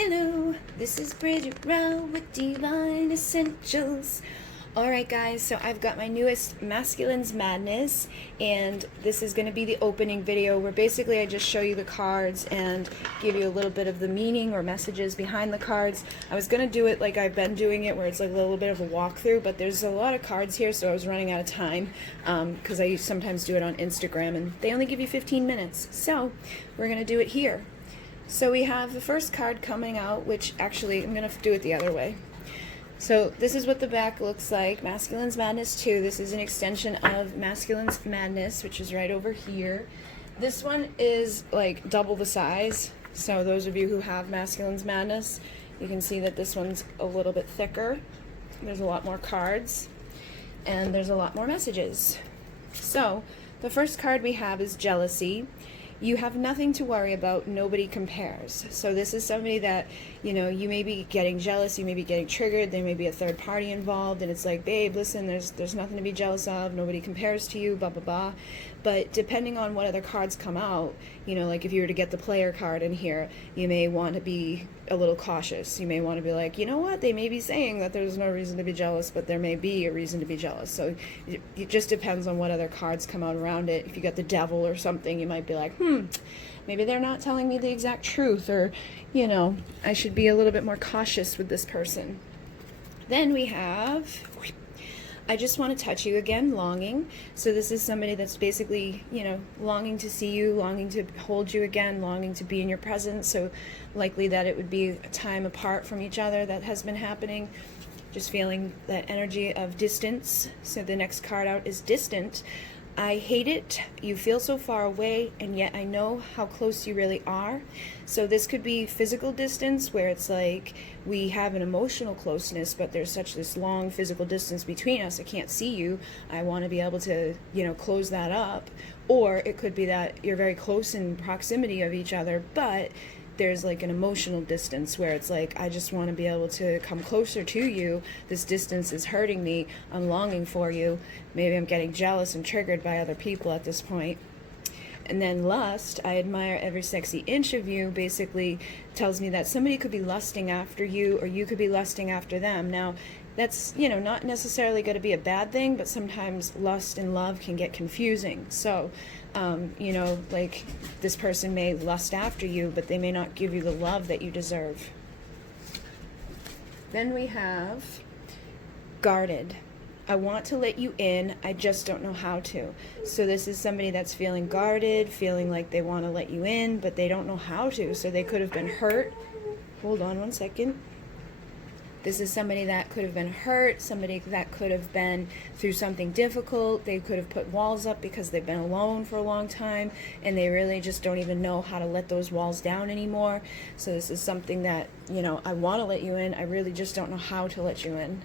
Hello, this is Bridget with Divine Essentials. Alright guys, so I've got my newest Masculine's Madness, and this is going to be the opening video where basically I just show you the cards and give you a little bit of the meaning or messages behind the cards. I was going to do it like I've been doing it, where it's like a little bit of a walkthrough, but there's a lot of cards here, so I was running out of time because I sometimes do it on Instagram and they only give you 15 minutes. So we're going to do it here. So we have the first card coming out, which actually I'm going to do it the other way. So this is what the back looks like. Masculine's Madness 2. This is an extension of Masculine's Madness, which is right over here. This one is like double the size. So those of you who have Masculine's Madness, you can see that this one's a little bit thicker. There's a lot more cards, and there's a lot more messages. So the first card we have is Jealousy. You have nothing to worry about, nobody compares. So this is somebody that, you know, you may be getting jealous, you may be getting triggered, there may be a third party involved, and it's like, babe, listen, there's nothing to be jealous of, nobody compares to you, blah, blah, blah. But depending on what other cards come out, you know, like if you were to get the player card in here, you may want to be a little cautious. You may want to be like, you know what, they may be saying that there's no reason to be jealous, but there may be a reason to be jealous. So it just depends on what other cards come out around it. If you got the devil or something, you might be like, maybe they're not telling me the exact truth, or, you know, I should be a little bit more cautious with this person. Then we have, I just want to touch you again, longing. So this is somebody that's basically, you know, longing to see you, longing to hold you again, longing to be in your presence. So likely that it would be a time apart from each other that has been happening. Just feeling that energy of distance. So the next card out is Distant. I hate it. You feel so far away, and yet I know how close you really are. So this could be physical distance, where it's like we have an emotional closeness, but there's such this long physical distance between us. I can't see you. I want to be able to, you know, close that up. Or it could be that you're very close in proximity of each other, but there's like an emotional distance where it's like, I just want to be able to come closer to you. This distance is hurting me. I'm longing for you. Maybe I'm getting jealous and triggered by other people at this point. And then Lust, I admire every sexy inch of you, basically tells me that somebody could be lusting after you, or you could be lusting after them. Now, that's, you know, not necessarily going to be a bad thing, but sometimes lust and love can get confusing. So, you know, like this person may lust after you, but they may not give you the love that you deserve. Then we have Guarded. I want to let you in, I just don't know how to. So this is somebody that's feeling guarded, feeling like they want to let you in, but they don't know how to. So they could have been hurt. Hold on one second. This is somebody that could have been hurt, somebody that could have been through something difficult. They could have put walls up because they've been alone for a long time, and they really just don't even know how to let those walls down anymore. So this is something that, you know, I want to let you in, I really just don't know how to let you in.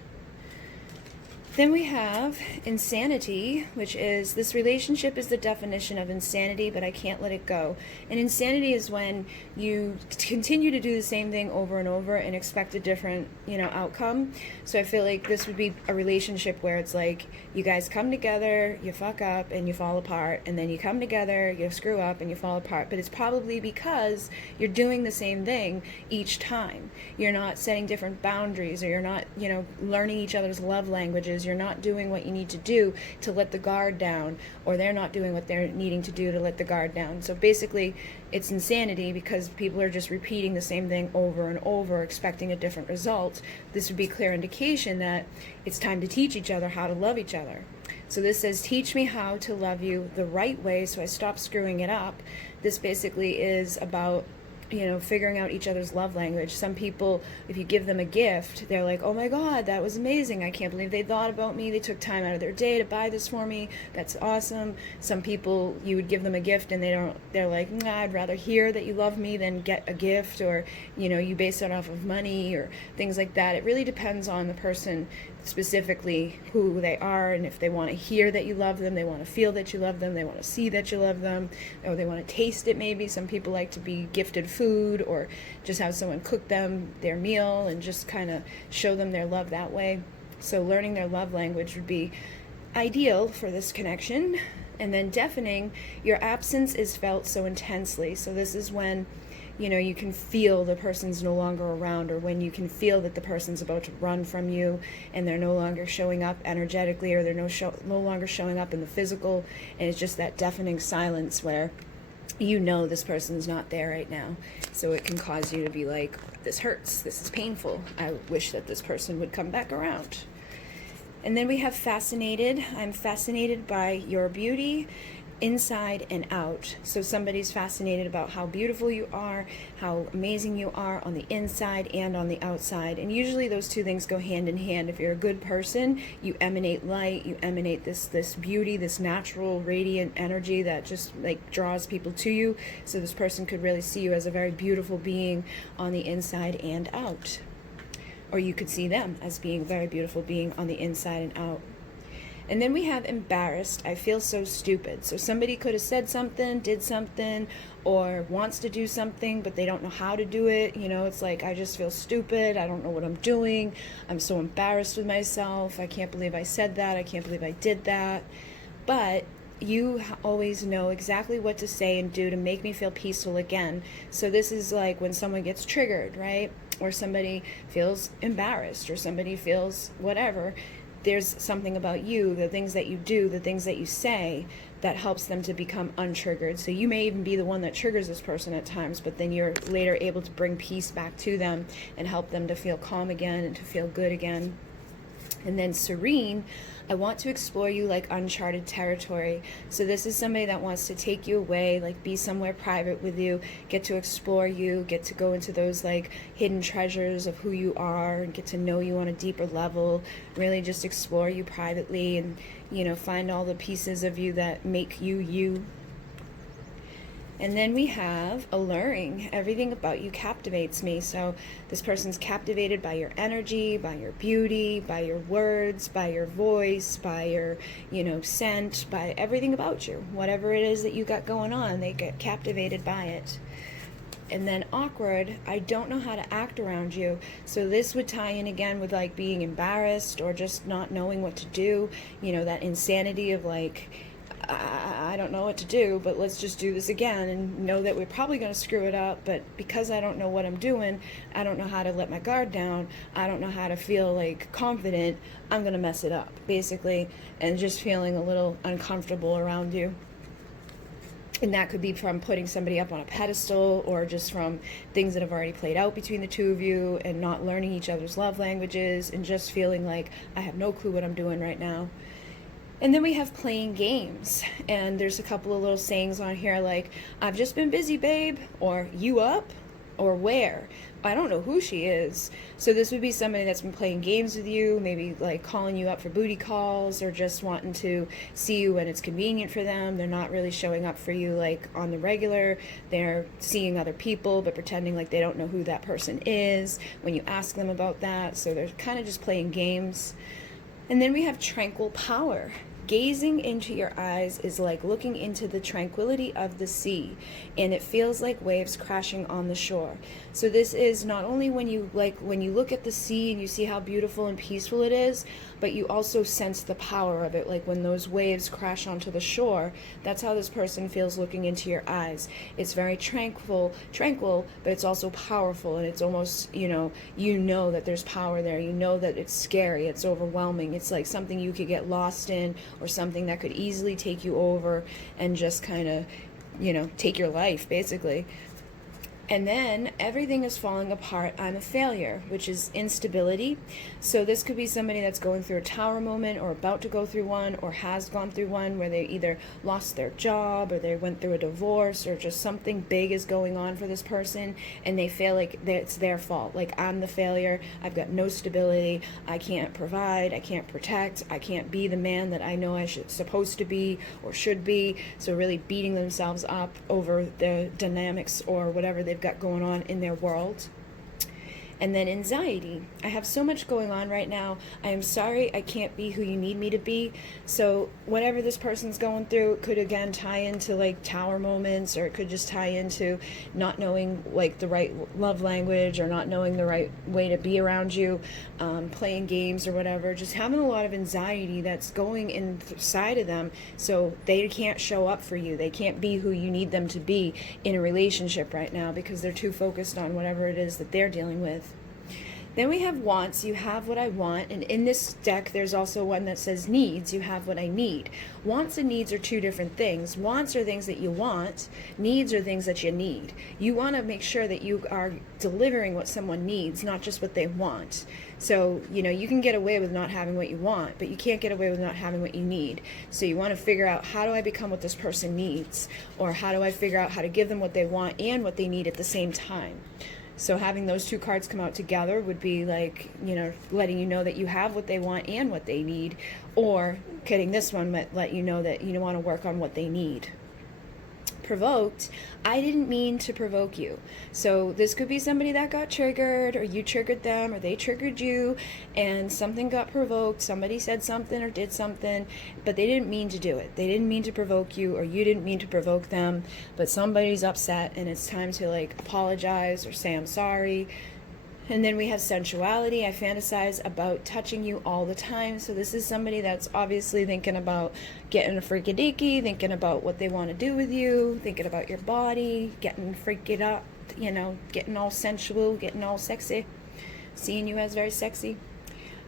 Then we have Insanity, which is, this relationship is the definition of insanity, but I can't let it go. And insanity is when you continue to do the same thing over and over and expect a different, you know, outcome. So I feel like this would be a relationship where it's like, you guys come together, you fuck up and you fall apart, and then you come together, you screw up and you fall apart. But it's probably because you're doing the same thing each time. You're not setting different boundaries, or you're not, you know, learning each other's love languages. You're not doing what you need to do to let the guard down, or they're not doing what they're needing to do to let the guard down. So basically it's insanity because people are just repeating the same thing over and over, expecting a different result. This would be clear indication that it's time to teach each other how to love each other. So this says, teach me how to love you the right way so I stop screwing it up. This basically is about, you know, figuring out each other's love language. Some people, if you give them a gift, they're like, oh my God, that was amazing. I can't believe they thought about me. They took time out of their day to buy this for me. That's awesome. Some people, you would give them a gift and they're like, nah, I'd rather hear that you love me than get a gift, or, you know, you base it off of money or things like that. It really depends on the person, specifically who they are, and if they want to hear that you love them, they want to feel that you love them, they want to see that you love them, or they want to taste it maybe. Some people like to be gifted food, or just have someone cook them their meal and just kind of show them their love that way. So learning their love language would be ideal for this connection. And then Deafening, your absence is felt so intensely. So this is when you know, you can feel the person's no longer around, or when you can feel that the person's about to run from you and they're no longer showing up energetically, or they're no longer showing up in the physical, and it's just that deafening silence where you know this person's not there right now. So it can cause you to be like, this hurts, this is painful, I wish that this person would come back around. And then we have fascinated. I'm fascinated by your beauty, inside and out. So somebody's fascinated about how beautiful you are, how amazing you are on the inside and on the outside. And usually those two things go hand in hand. If you're a good person, you emanate light, you emanate this beauty, this natural radiant energy that just like draws people to you. So this person could really see you as a very beautiful being on the inside and out. Or you could see them as being a very beautiful being on the inside and out. And then we have embarrassed. I feel so stupid. So somebody could have said something, did something, or wants to do something, but they don't know how to do it. You know, it's like, I just feel stupid. I don't know what I'm doing. I'm so embarrassed with myself. I can't believe I said that. I can't believe I did that. But you always know exactly what to say and do to make me feel peaceful again. So this is like when someone gets triggered, right? Or somebody feels embarrassed, or somebody feels whatever. There's something about you, the things that you do, the things that you say, that helps them to become untriggered. So you may even be the one that triggers this person at times, but then you're later able to bring peace back to them and help them to feel calm again and to feel good again. And then serene, I want to explore you like uncharted territory. So this is somebody that wants to take you away, like be somewhere private with you, get to explore you, get to go into those like hidden treasures of who you are and get to know you on a deeper level, really just explore you privately and, you know, find all the pieces of you that make you you. And then we have alluring. Everything about you captivates me. So this person's captivated by your energy, by your beauty, by your words, by your voice, by your, you know, scent, by everything about you. Whatever it is that you got going on, they get captivated by it. And then awkward, I don't know how to act around you. So this would tie in again with like being embarrassed or just not knowing what to do. You know, that insanity of like, I don't know what to do, but let's just do this again and know that we're probably going to screw it up, but because I don't know what I'm doing, I don't know how to let my guard down, I don't know how to feel like confident, I'm going to mess it up, basically, and just feeling a little uncomfortable around you. And that could be from putting somebody up on a pedestal or just from things that have already played out between the two of you and not learning each other's love languages and just feeling like I have no clue what I'm doing right now. And then we have playing games, and there's a couple of little sayings on here like, I've just been busy, babe, or you up, or where. I don't know who she is. So this would be somebody that's been playing games with you, maybe like calling you up for booty calls or just wanting to see you when it's convenient for them. They're not really showing up for you like on the regular. They're seeing other people but pretending like they don't know who that person is when you ask them about that. So they're kind of just playing games. And then we have tranquil power. Gazing into your eyes is like looking into the tranquility of the sea, and it feels like waves crashing on the shore. So this is not only when you look at the sea and you see how beautiful and peaceful it is, but you also sense the power of it. Like when those waves crash onto the shore, that's how this person feels looking into your eyes. It's very tranquil, but it's also powerful, and it's almost, you know that there's power there. You know that it's scary, it's overwhelming. It's like something you could get lost in, or something that could easily take you over and just kind of, take your life, basically. And then everything is falling apart. I'm a failure, which is instability. So this could be somebody that's going through a tower moment or about to go through one or has gone through one where they either lost their job or they went through a divorce or just something big is going on for this person and they feel like it's their fault. Like, I'm the failure. I've got no stability. I can't provide. I can't protect. I can't be the man that I know I supposed to be or should be. So really beating themselves up over the dynamics or whatever they've got going on in their world. And then anxiety. I have so much going on right now. I am sorry I can't be who you need me to be. So whatever this person's going through, it could again tie into like tower moments, or it could just tie into not knowing like the right love language, or not knowing the right way to be around you, playing games or whatever, just having a lot of anxiety that's going inside of them, so they can't show up for you. They can't be who you need them to be in a relationship right now because they're too focused on whatever it is that they're dealing with. Then we have wants. You have what I want. And in this deck, there's also one that says needs. You have what I need. Wants and needs are two different things. Wants are things that you want. Needs are things that you need. You want to make sure that you are delivering what someone needs, not just what they want. So, you can get away with not having what you want, but you can't get away with not having what you need. So you want to figure out, how do I become what this person needs? Or how do I figure out how to give them what they want and what they need at the same time? So having those two cards come out together would be like, letting you know that you have what they want and what they need, or getting this one might let you know that you want to work on what they need. Provoked. I didn't mean to provoke you. So this could be somebody that got triggered, or you triggered them, or they triggered you, and something got provoked. Somebody said something or did something, but they didn't mean to do it. They didn't mean to provoke you, or you didn't mean to provoke them, but somebody's upset and it's time to like apologize or say I'm sorry. And then we have sensuality. I fantasize about touching you all the time. So this is somebody that's obviously thinking about getting a freaky deaky, thinking about what they want to do with you, thinking about your body, getting freaked up, getting all sensual, getting all sexy, seeing you as very sexy.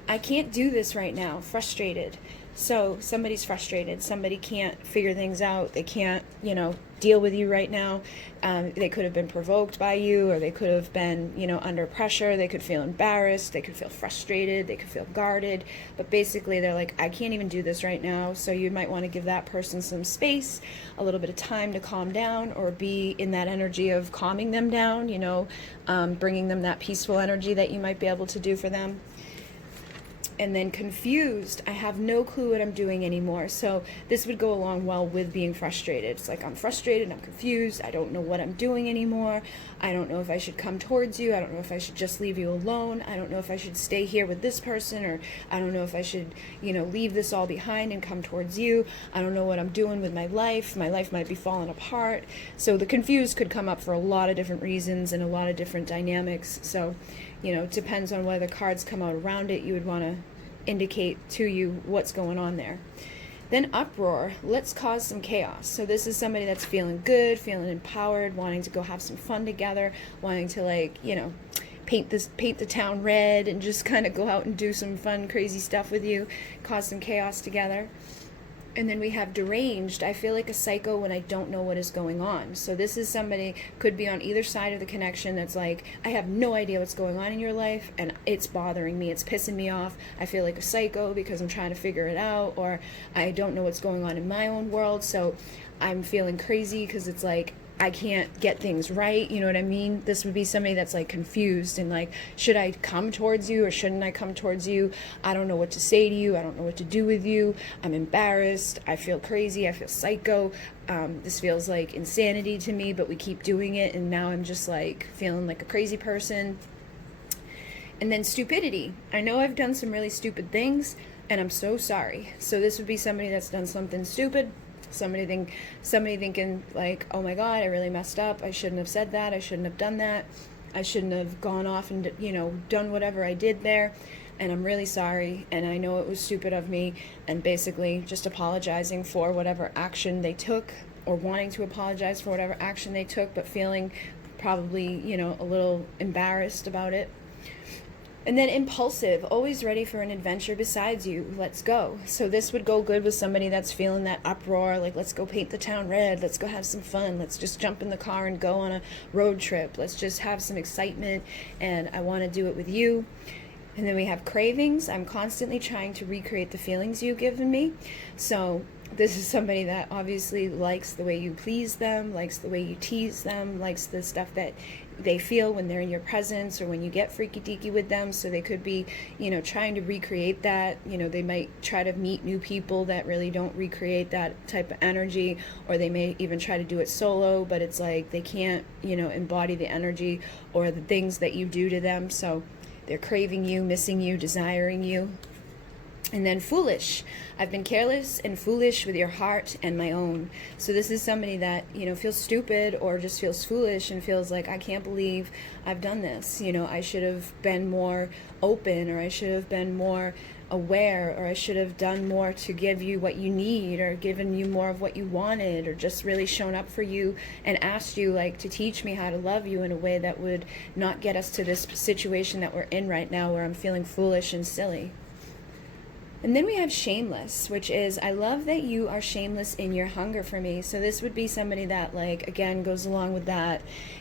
I can't do this right now. Frustrated. So somebody's frustrated. Somebody can't figure things out. They can't, deal with you right now. They could have been provoked by you, or they could have been, under pressure. They could feel embarrassed. They could feel frustrated. They could feel guarded. But basically, they're like, I can't even do this right now. So you might want to give that person some space, a little bit of time to calm down, or be in that energy of calming them down, bringing them that peaceful energy that you might be able to do for them. And then confused. I have no clue what I'm doing anymore. So this would go along well with being frustrated. It's like, I'm frustrated, I'm confused, I don't know what I'm doing anymore. I don't know if I should come towards you. I don't know if I should just leave you alone. I don't know if I should stay here with this person, or I don't know if I should, leave this all behind and come towards you. I don't know what I'm doing with my life. My life might be falling apart. So the confused could come up for a lot of different reasons and a lot of different dynamics. So, it depends on whether cards come out around it. You would want to indicate to you what's going on there. Then uproar. Let's cause some chaos. So this is somebody that's feeling good, feeling empowered, wanting to go have some fun together, wanting to paint the town red and just kind of go out and do some fun, crazy stuff with you, cause some chaos together. And then we have deranged. I feel like a psycho when I don't know what is going on. So this is somebody, could be on either side of the connection, that's like, I have no idea what's going on in your life, and it's bothering me, it's pissing me off. I feel like a psycho because I'm trying to figure it out, or I don't know what's going on in my own world, so I'm feeling crazy because it's like, I can't get things right, you know what I mean? This would be somebody that's like confused and like, should I come towards you or shouldn't I come towards you? I don't know what to say to you. I don't know what to do with you. I'm embarrassed. I feel crazy. I feel psycho. This feels like insanity to me, but we keep doing it, and now I'm just like feeling like a crazy person. And then stupidity. I know I've done some really stupid things, and I'm so sorry. So this would be somebody that's done something stupid. Somebody thinking like, oh my God, I really messed up. I shouldn't have said that. I shouldn't have done that. I shouldn't have gone off and, done whatever I did there. And I'm really sorry. And I know it was stupid of me. And basically just apologizing for whatever action they took, or wanting to apologize for whatever action they took, but feeling probably, a little embarrassed about it. And then impulsive, always ready for an adventure besides you. Let's go. So this would go good with somebody that's feeling that uproar, like, let's go paint the town red. Let's go have some fun. Let's just jump in the car and go on a road trip. Let's just have some excitement, and I want to do it with you. And then we have cravings. I'm constantly trying to recreate the feelings you've given me. So this is somebody that obviously likes the way you please them, likes the way you tease them, likes the stuff that they feel when they're in your presence or when you get freaky deaky with them. So they could be, you know, trying to recreate that. You know, they might try to meet new people that really don't recreate that type of energy, or they may even try to do it solo, but it's like they can't, you know, embody the energy or the things that you do to them. So they're craving you, missing you, desiring you. And then foolish. I've been careless and foolish with your heart and my own. So this is somebody that, you know, feels stupid or just feels foolish and feels like, I can't believe I've done this. You know, I should have been more open, or I should have been more aware, or I should have done more to give you what you need, or given you more of what you wanted, or just really shown up for you and asked you, like, to teach me how to love you in a way that would not get us to this situation that we're in right now, where I'm feeling foolish and silly. And then we have shameless, which is, I love that you are shameless in your hunger for me. So this would be somebody that, like, again, goes along with that,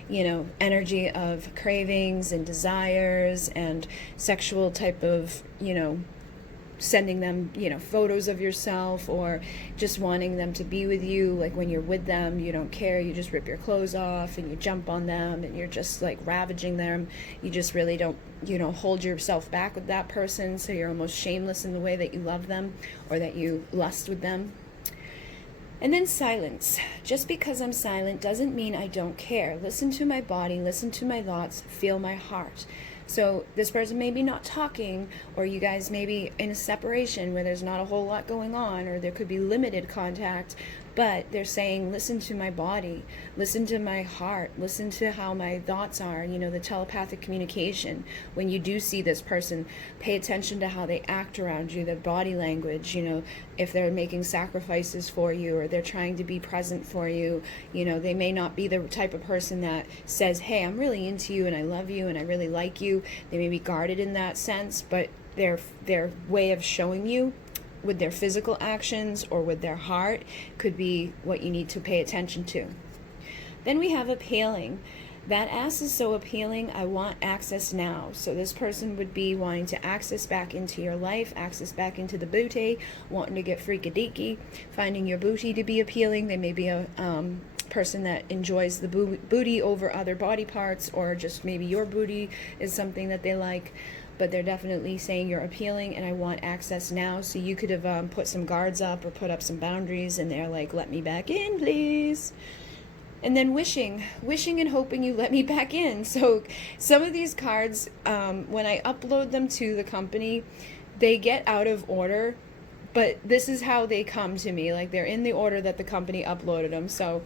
you know, energy of cravings and desires and sexual type of, you know, sending them, you know, photos of yourself, or just wanting them to be with you. Like when you're with them, you don't care, you just rip your clothes off and you jump on them and you're just like ravaging them. You just really don't, you know, hold yourself back with that person. So you're almost shameless in the way that you love them or that you lust with them. And then silence. Just because I'm silent doesn't mean I don't care. Listen to my body, listen to my thoughts, feel my heart. So this person may be not talking, or you guys may be in a separation where there's not a whole lot going on, or there could be limited contact, but they're saying, listen to my body, listen to my heart, listen to how my thoughts are, you know, the telepathic communication. When you do see this person, pay attention to how they act around you, their body language, you know, if they're making sacrifices for you, or they're trying to be present for you. You know, they may not be the type of person that says, hey, I'm really into you and I love you and I really like you. They may be guarded in that sense, but their way of showing you with their physical actions or with their heart could be what you need to pay attention to. Then we have appealing. That ass is so appealing, I want access now. So this person would be wanting to access back into your life, access back into the booty, wanting to get freakadeaky, finding your booty to be appealing. They may be a person that enjoys the booty over other body parts, or just maybe your booty is something that they like. But they're definitely saying you're appealing and I want access now. So you could have put some guards up or put up some boundaries, and they're like, let me back in, please. And then wishing and hoping you let me back in. So some of these cards, when I upload them to the company, they get out of order, but this is how they come to me. Like, they're in the order that the company uploaded them. So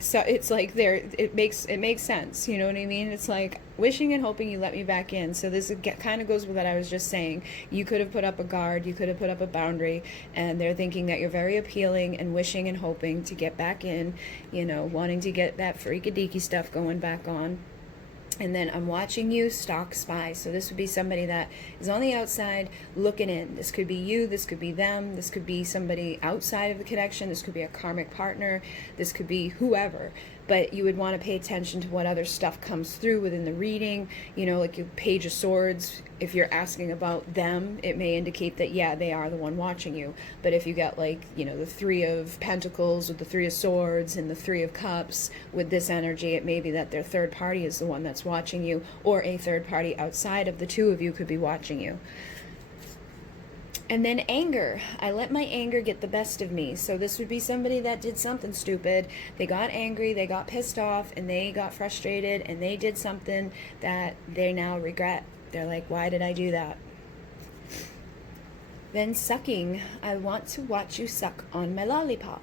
it's like it makes sense, you know what I mean? It's like wishing and hoping you let me back in. So this kind of goes with what I was just saying. You could have put up a guard, you could have put up a boundary, and they're thinking that you're very appealing and wishing and hoping to get back in, you know, wanting to get that freakadeaky stuff going back on. And then I'm watching you, stalk, spy. So this would be somebody that is on the outside looking in. This could be you, this could be them, this could be somebody outside of the connection, this could be a karmic partner, this could be whoever. But you would want to pay attention to what other stuff comes through within the reading. You know, like your Page of Swords, if you're asking about them, it may indicate that, yeah, they are the one watching you. But if you get, like, you know, the Three of Pentacles with the Three of Swords and the Three of Cups with this energy, it may be that their third party is the one that's watching you, or a third party outside of the two of you could be watching you. And then anger. I let my anger get the best of me. So this would be somebody that did something stupid. They got angry, they got pissed off, and they got frustrated, and they did something that they now regret. They're like, why did I do that? Then sucking. I want to watch you suck on my lollipop.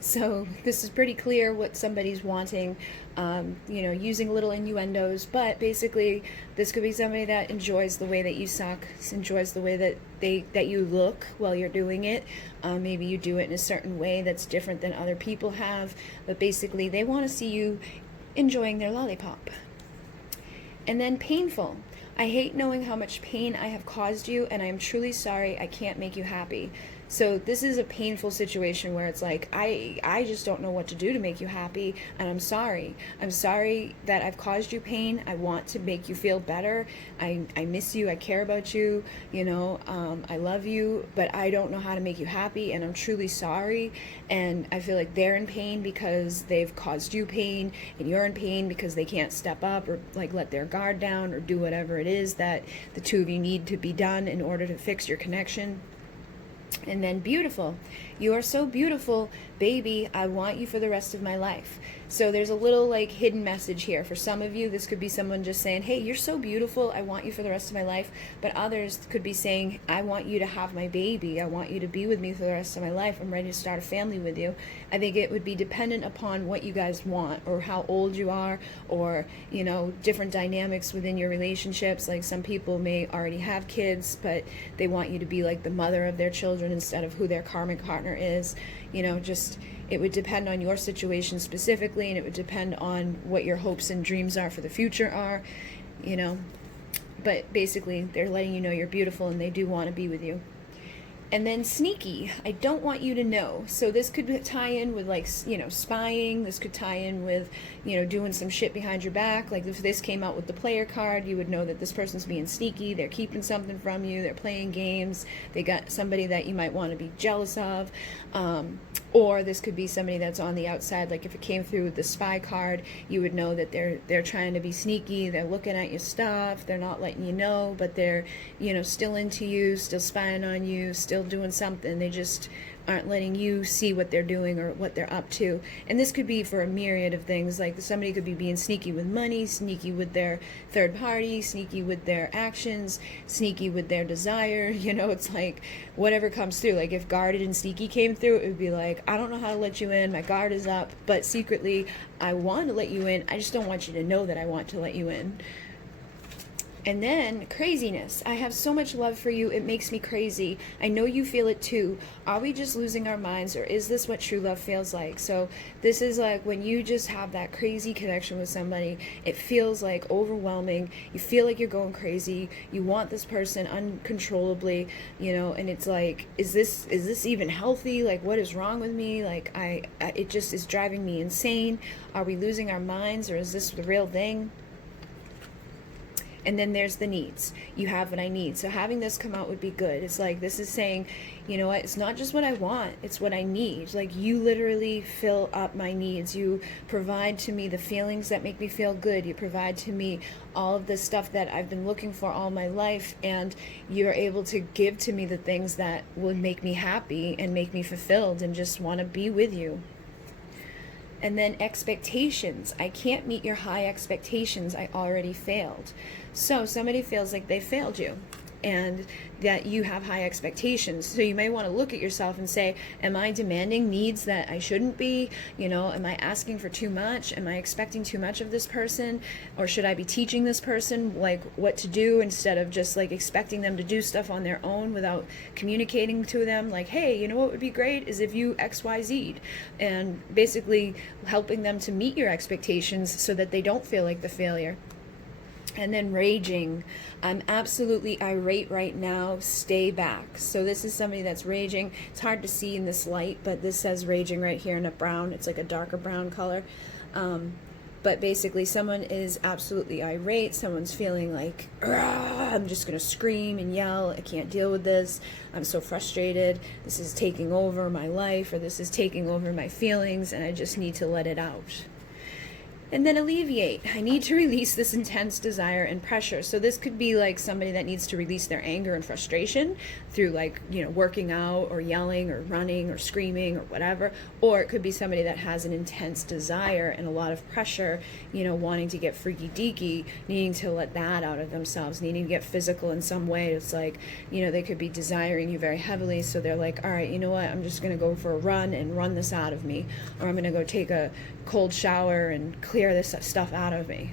So this is pretty clear what somebody's wanting, you know, using little innuendos, but basically this could be somebody that enjoys the way that you suck, enjoys the way that you look while you're doing it. Maybe you do it in a certain way that's different than other people have, but basically they want to see you enjoying their lollipop. And then painful. I hate knowing how much pain I have caused you, and I am truly sorry I can't make you happy. So this is a painful situation where it's like, I just don't know what to do to make you happy, and I'm sorry. I'm sorry that I've caused you pain. I want to make you feel better. I miss you. I care about you. You know, I love you, but I don't know how to make you happy, and I'm truly sorry. And I feel like they're in pain because they've caused you pain, and you're in pain because they can't step up or like let their guard down or do whatever it is that the two of you need to be done in order to fix your connection. And then beautiful. You are so beautiful, baby. I want you for the rest of my life. So there's a little like hidden message here. For some of you, this could be someone just saying, hey, you're so beautiful. I want you for the rest of my life. But others could be saying, I want you to have my baby. I want you to be with me for the rest of my life. I'm ready to start a family with you. I think it would be dependent upon what you guys want, or how old you are, or, you know, different dynamics within your relationships. Like some people may already have kids, but they want you to be like the mother of their children instead of who their karmic partner is. You know, just it would depend on your situation specifically, and it would depend on what your hopes and dreams are for the future are, you know. But basically, they're letting you know you're beautiful and they do want to be with you. And then sneaky, I don't want you to know. So this could tie in with like, you know, spying. This could tie in with, you know, doing some shit behind your back. Like if this came out with the player card, you would know that this person's being sneaky. They're keeping something from you. They're playing games. They got somebody that you might want to be jealous of. Or this could be somebody that's on the outside. Like if it came through with the spy card, you would know that they're trying to be sneaky. They're looking at your stuff. They're not letting you know, but they're, you know, still into you, still spying on you, still doing something. They just aren't letting you see what they're doing or what they're up to. And this could be for a myriad of things. Like somebody could be being sneaky with money, sneaky with their third party, sneaky with their actions, sneaky with their desire. You know, it's like whatever comes through. Like if guarded and sneaky came through, it would be like, I don't know how to let you in. My guard is up, but secretly I want to let you in. I just don't want you to know that I want to let you in. And then craziness. I have so much love for you. It makes me crazy. I know you feel it too. Are we just losing our minds, or is this what true love feels like? So this is like when you just have that crazy connection with somebody. It feels like overwhelming. You feel like you're going crazy. You want this person uncontrollably, you know, and it's like, is this even healthy? Like, what is wrong with me? Like, it just is driving me insane. Are we losing our minds, or is this the real thing? And then there's the needs. You have what I need. So having this come out would be good. It's like, this is saying, you know what, it's not just what I want, it's what I need. Like, you literally fill up my needs. You provide to me the feelings that make me feel good. You provide to me all of the stuff that I've been looking for all my life, and you're able to give to me the things that will make me happy and make me fulfilled and just want to be with you. And then expectations. I can't meet your high expectations. I already failed. So somebody feels like they failed you, and that you have high expectations. So you may want to look at yourself and say, am I demanding needs that I shouldn't be? You know, am I asking for too much? Am I expecting too much of this person? Or should I be teaching this person like what to do, instead of just like expecting them to do stuff on their own without communicating to them like, hey, you know what would be great is if you XYZ'd, and basically helping them to meet your expectations so that they don't feel like the failure. And then raging. I'm absolutely irate right now. Stay back. So this is somebody that's raging. It's hard to see in this light, but this says raging right here in a brown. It's like a darker brown color. But basically someone is absolutely irate. Someone's feeling like, I'm just going to scream and yell. I can't deal with this. I'm so frustrated. This is taking over my life, or this is taking over my feelings, and I just need to let it out. And then alleviate. I need to release this intense desire and pressure. So this could be like somebody that needs to release their anger and frustration through, like, you know, working out or yelling or running or screaming or whatever. Or it could be somebody that has an intense desire and a lot of pressure, you know, wanting to get freaky deaky, needing to let that out of themselves, needing to get physical in some way. It's like, you know, they could be desiring you very heavily. So they're like, all right, you know what? I'm just going to go for a run and run this out of me. Or I'm going to go take a cold shower and clear this stuff out of me.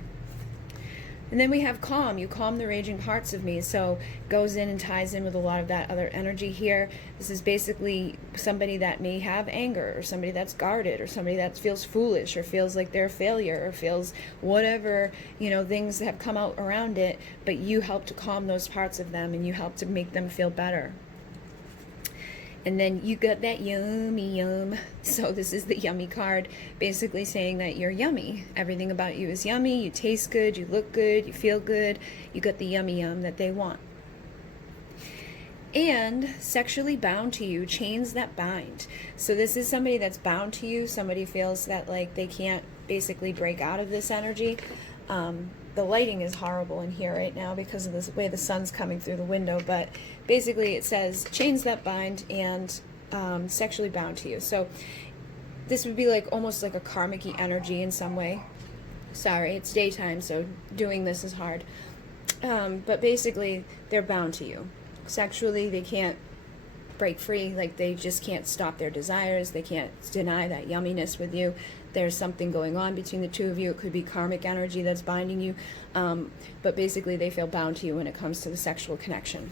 And then we have calm. You calm the raging parts of me. So goes in and ties in with a lot of that other energy here. This is basically somebody that may have anger, or somebody that's guarded, or somebody that feels foolish, or feels like they're a failure, or feels whatever, you know, things have come out around it, but you help to calm those parts of them, and you help to make them feel better. And then you got that yummy yum. So this is the yummy card, basically saying that you're yummy. Everything about you is yummy. You taste good, you look good, you feel good. You got the yummy yum that they want. And sexually bound to you, chains that bind. So this is somebody that's bound to you. Somebody feels that like they can't basically break out of this energy. The lighting is horrible in here right now because of the way the sun's coming through the window, but basically it says chains that bind and sexually bound to you. So this would be like almost like a karmic-y energy in some way. Sorry, it's daytime, so doing this is hard. But basically they're bound to you. Sexually, they can't break free, like they just can't stop their desires. They can't deny that yumminess with you. There's something going on between the two of you. It could be karmic energy that's binding you, but basically they feel bound to you when it comes to the sexual connection.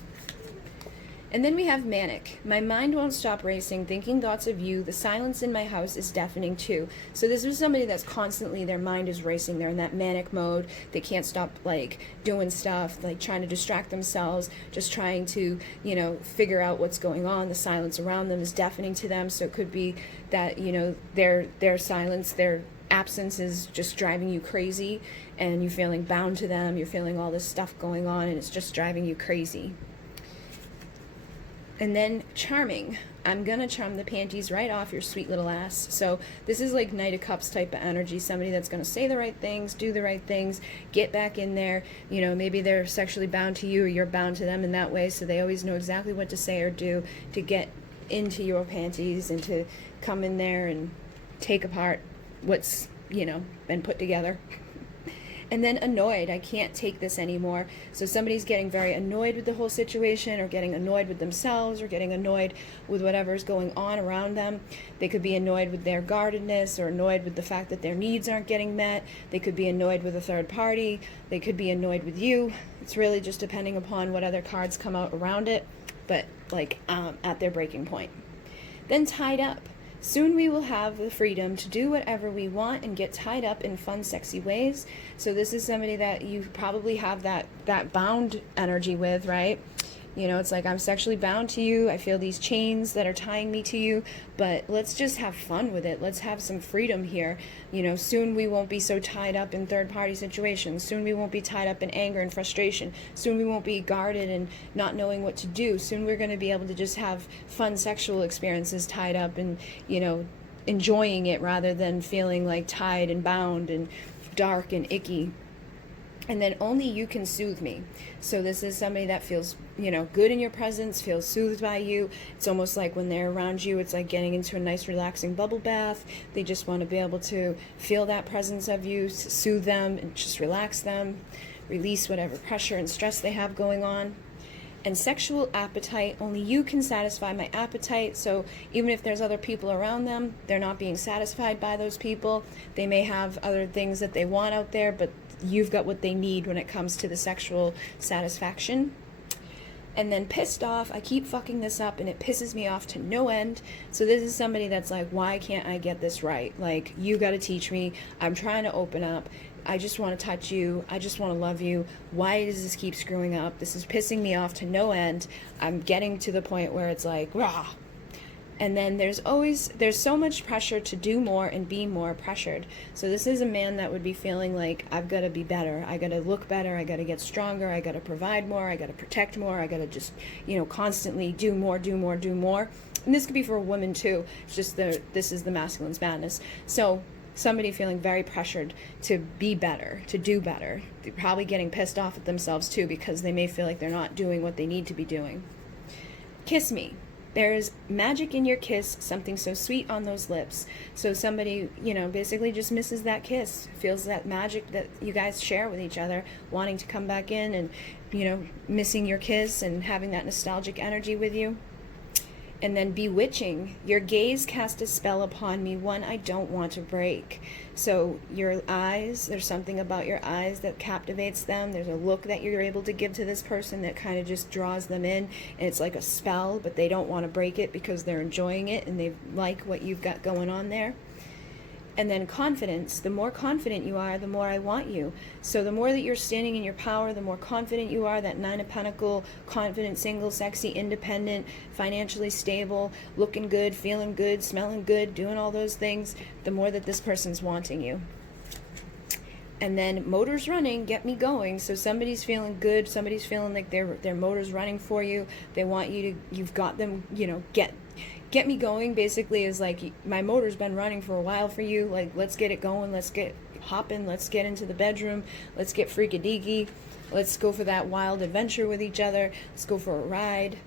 And then we have Manic. My mind won't stop racing, thinking thoughts of you. The silence in my house is deafening too. So this is somebody that's constantly, their mind is racing. They're in that manic mode. They can't stop like doing stuff, like trying to distract themselves, just trying to, you know, figure out what's going on. The silence around them is deafening to them. So it could be that, you know, their silence, their absence is just driving you crazy, and you're feeling bound to them. You're feeling all this stuff going on, and it's just driving you crazy. And then charming. I'm gonna charm the panties right off your sweet little ass. So this is like Knight of Cups type of energy. Somebody that's gonna say the right things, do the right things, get back in there. You know, maybe they're sexually bound to you, or you're bound to them in that way, so they always know exactly what to say or do to get into your panties and to come in there and take apart what's, you know, been put together. And then annoyed. I can't take this anymore. So somebody's getting very annoyed with the whole situation, or getting annoyed with themselves, or getting annoyed with whatever's going on around them. They could be annoyed with their guardedness, or annoyed with the fact that their needs aren't getting met. They could be annoyed with a third party. They could be annoyed with you. It's really just depending upon what other cards come out around it, but like at their breaking point. Then tied up. Soon we will have the freedom to do whatever we want and get tied up in fun, sexy ways. So this is somebody that you probably have that bound energy with, right? You know, it's like, I'm sexually bound to you. I feel these chains that are tying me to you, but let's just have fun with it. Let's have some freedom here. You know, soon we won't be so tied up in third-party situations. Soon we won't be tied up in anger and frustration. Soon we won't be guarded and not knowing what to do. Soon we're going to be able to just have fun sexual experiences tied up and, you know, enjoying it rather than feeling like tied and bound and dark and icky. And then only you can soothe me. So this is somebody that feels, you know, good in your presence, feels soothed by you. It's almost like when they're around you, it's like getting into a nice relaxing bubble bath. They just want to be able to feel that presence of you, soothe them, and just relax them, release whatever pressure and stress they have going on. And sexual appetite, only you can satisfy my appetite. So even if there's other people around them, they're not being satisfied by those people. They may have other things that they want out there, but you've got what they need when it comes to the sexual satisfaction. And then pissed off. I keep fucking this up and it pisses me off to no end. So this is somebody that's like, why can't I get this right? Like, you got to teach me. I'm trying to open up. I just want to touch you. I just want to love you. Why does this keep screwing up? This is pissing me off to no end. I'm getting to the point where it's like, rah. And then there's so much pressure to do more and be more pressured. So this is a man that would be feeling like, I've got to be better. I got to look better. I got to get stronger. I got to provide more. I got to protect more. I got to just, you know, constantly do more, do more, do more. And this could be for a woman too. It's just this is the masculine's madness. So somebody feeling very pressured to be better, to do better. They're probably getting pissed off at themselves too, because they may feel like they're not doing what they need to be doing. Kiss me. There's magic in your kiss, something so sweet on those lips. So somebody, you know, basically just misses that kiss, feels that magic that you guys share with each other, wanting to come back in and, you know, missing your kiss and having that nostalgic energy with you. And then bewitching. Your gaze cast a spell upon me, one I don't want to break. So your eyes, there's something about your eyes that captivates them. There's a look that you're able to give to this person that kind of just draws them in. And it's like a spell, but they don't want to break it because they're enjoying it and they like what you've got going on there. And then confidence. The more confident you are, the more I want you. So the more that you're standing in your power, the more confident you are, that Nine of Pentacles, confident, single, sexy, independent, financially stable, looking good, feeling good, smelling good, doing all those things, the more that this person's wanting you. And then motors running, get me going. So somebody's feeling good, somebody's feeling like their motor's running for you. They want you to, you've got them, you know, get me going basically is like, my motor's been running for a while for you. Like, let's get it going. Let's get hopping. Let's get into the bedroom. Let's get freaky-deaky. Let's go for that wild adventure with each other. Let's go for a ride.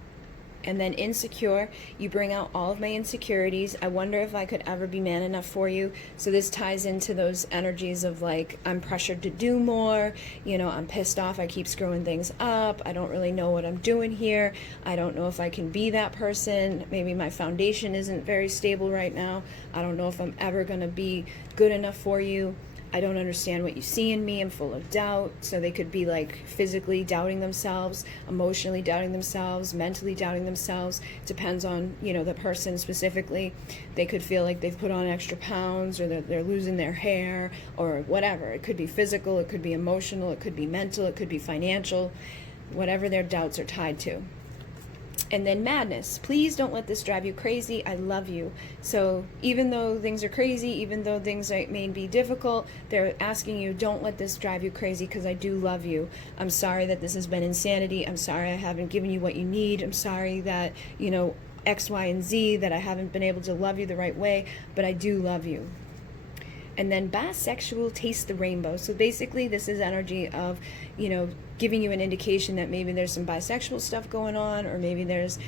And then insecure, you bring out all of my insecurities. I wonder if I could ever be man enough for you. So this ties into those energies of like, I'm pressured to do more, you know, I'm pissed off, I keep screwing things up, I don't really know what I'm doing here, I don't know if I can be that person, maybe my foundation isn't very stable right now, I don't know if I'm ever gonna be good enough for you. I don't understand what you see in me. I'm full of doubt. So they could be like physically doubting themselves, emotionally doubting themselves, mentally doubting themselves. Depends on, you know, the person specifically. They could feel like they've put on extra pounds, or they're losing their hair, or whatever. It could be physical, it could be emotional, it could be mental, it could be financial, whatever their doubts are tied to. And then madness. Please don't let this drive you crazy. I love you. So even though things are crazy, even though things may be difficult, they're asking you, don't let this drive you crazy, because I do love you. I'm sorry that this has been insanity. I'm sorry I haven't given you what you need. I'm sorry that, you know, X, Y, and Z, that I haven't been able to love you the right way, but I do love you. And then bisexual, taste the rainbow. So basically this is energy of, you know, giving you an indication that maybe there's some bisexual stuff going on, or maybe there's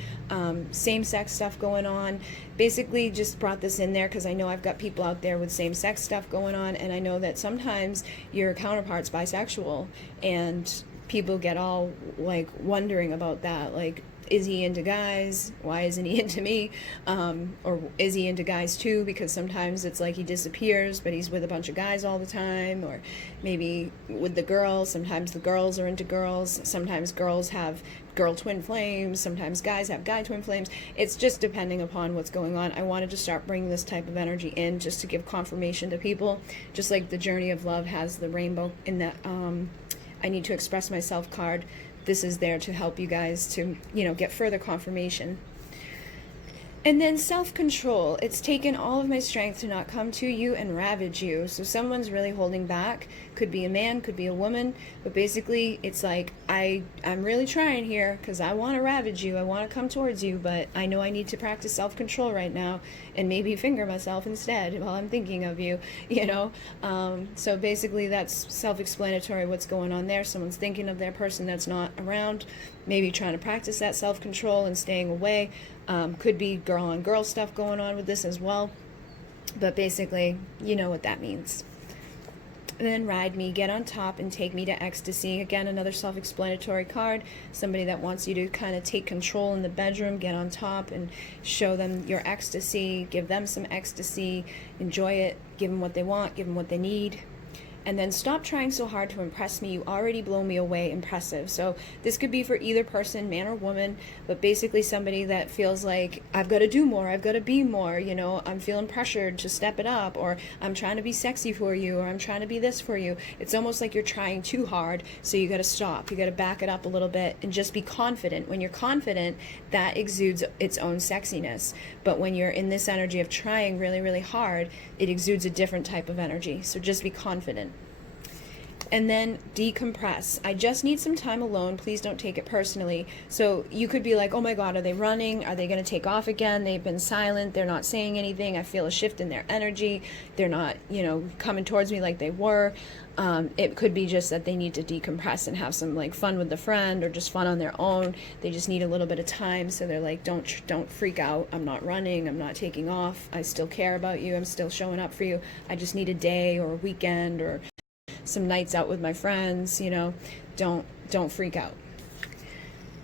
same-sex stuff going on. Basically just brought this in there because I know I've got people out there with same-sex stuff going on, and I know that sometimes your counterpart's bisexual, and people get all like wondering about that, like, is he into guys? Why isn't he into me? Or is he into guys too? Because sometimes it's like he disappears, but he's with a bunch of guys all the time. Or maybe with the girls, sometimes the girls are into girls. Sometimes girls have girl twin flames. Sometimes guys have guy twin flames. It's just depending upon what's going on. I wanted to start bringing this type of energy in just to give confirmation to people. Just like the Journey of Love has the rainbow in that I need to express myself card. This is there to help you guys to, you know, get further confirmation. And then self-control. It's taken all of my strength to not come to you and ravage you. So someone's really holding back. Could be a man, could be a woman. But basically, it's like, I'm really trying here because I want to ravage you. I want to come towards you. But I know I need to practice self-control right now and maybe finger myself instead while I'm thinking of you, you know. So basically, that's self-explanatory what's going on there. Someone's thinking of their person that's not around. Maybe trying to practice that self-control and staying away. Could be girl-on-girl stuff going on with this as well. But basically, you know what that means. And then ride me, get on top, and take me to ecstasy. Again, another self-explanatory card. Somebody that wants you to kind of take control in the bedroom, get on top, and show them your ecstasy. Give them some ecstasy. Enjoy it. Give them what they want. Give them what they need. And then stop trying so hard to impress me. You already blow me away. Impressive. So this could be for either person, man or woman, but basically somebody that feels like, I've got to do more, I've got to be more, you know, I'm feeling pressured to step it up, or I'm trying to be sexy for you, or I'm trying to be this for you. It's almost like you're trying too hard, so you got to stop. You got to back it up a little bit and just be confident. When you're confident, that exudes its own sexiness. But when you're in this energy of trying really, really hard, it exudes a different type of energy. So just be confident. And then decompress. I just need some time alone. Please don't take it personally. So you could be like, oh my God, are they running? Are they going to take off again? They've been silent. They're not saying anything. I feel a shift in their energy. They're not, you know, coming towards me like they were. It could be just that they need to decompress and have some like fun with the friend, or just fun on their own. They just need a little bit of time. So they're like, don't freak out. I'm not running. I'm not taking off. I still care about you. I'm still showing up for you. I just need a day or a weekend or some nights out with my friends, you know. Don't freak out.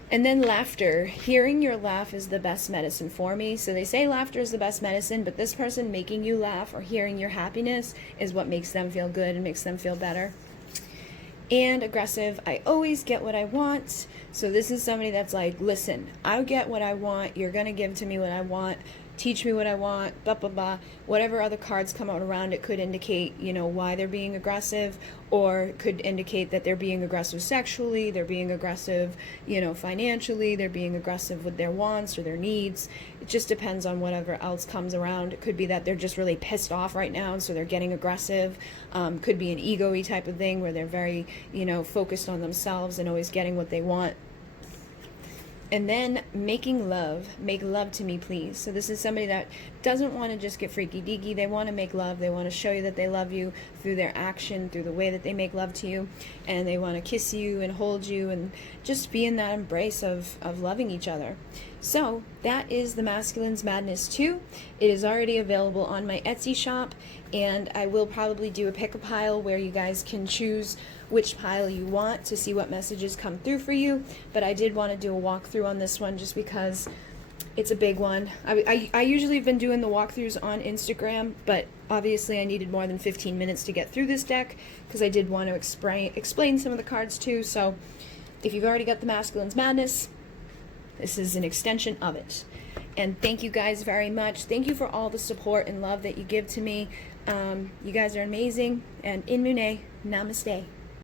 And then laughter. Hearing your laugh is the best medicine for me. So they say laughter is the best medicine, but this person making you laugh or hearing your happiness is what makes them feel good and makes them feel better. And aggressive. I always get what I want. So this is somebody that's like, listen, I get what I want. You're going to give to me what I want. teach me what I want, blah, blah, blah. Whatever other cards come out around it could indicate, you know, why they're being aggressive, or could indicate that they're being aggressive sexually, they're being aggressive, you know, financially, they're being aggressive with their wants or their needs. It just depends on whatever else comes around. It could be that they're just really pissed off right now, and so they're getting aggressive. Could be an ego-y type of thing where they're very, you know, focused on themselves and always getting what they want. And then making love. Make love to me, please. So this is somebody that doesn't want to just get freaky deaky. They want to make love. They want to show you that they love you through their action, through the way that they make love to you. And they want to kiss you and hold you and just be in that embrace of loving each other. So that is the Masculine's Madness 2. It is already available on my Etsy shop, and I will probably do a pick-a-pile where you guys can choose which pile you want to see what messages come through for you. But I did want to do a walkthrough on this one just because it's a big one. I usually have been doing the walkthroughs on Instagram, but obviously I needed more than 15 minutes to get through this deck because I did want to explain some of the cards too. So if you've already got the Masculine's Madness, this is an extension of it. And thank you guys very much. Thank you for all the support and love that you give to me. You guys are amazing. And in Munay, Namaste.